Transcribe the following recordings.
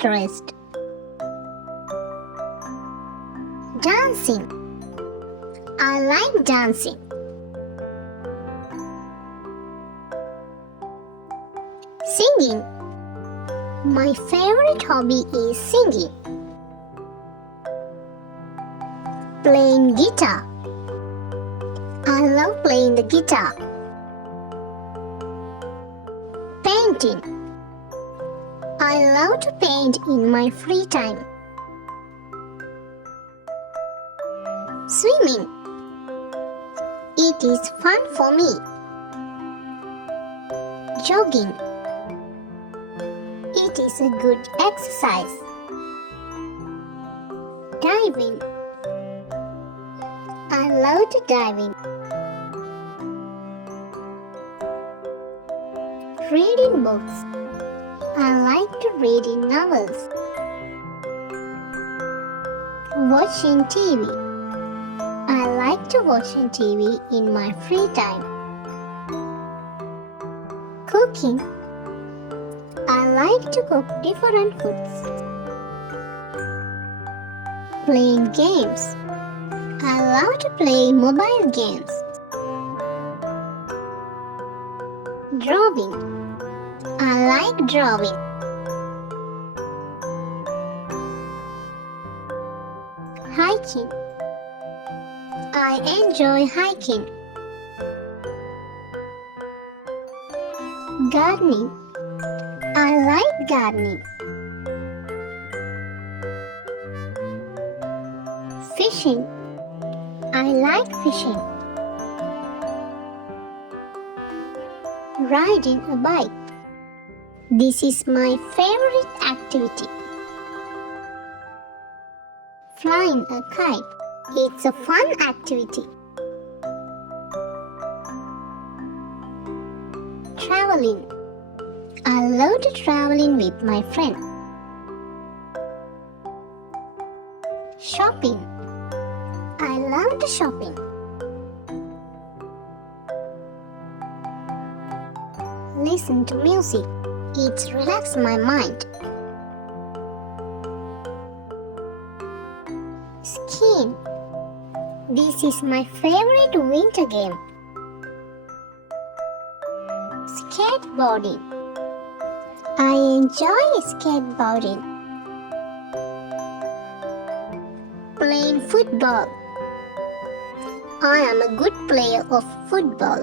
interest. Dancing. I like dancing. Singing. My favorite hobby is singing. Playing guitar. I love playing the guitar. Painting. I love to paint in my free time. Swimming. It is fun for me. Jogging. It is a good exercise. Diving. I love to diving. Reading books. I like to read in novels. Watching TV. I like to watch TV in my free time. Cooking. I like to cook different foods. Playing games. I love to play mobile games. Drawing. I like drawing. Hiking. I enjoy hiking. Gardening. I like gardening. Fishing. I like fishing. Riding a bike. This is my favorite activity. Flying a kite. It's a fun activity. Traveling. I love to traveling with my friend. Shopping. I love to shopping. Listen to music. It relaxes my mind. Skiing. This is my favorite winter game. Skateboarding. I enjoy skateboarding. Playing football. I am a good player of football.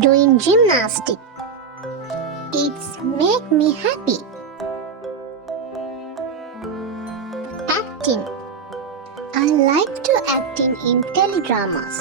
Doing gymnastics. It's make me happy. Acting. I like to acting in teledramas.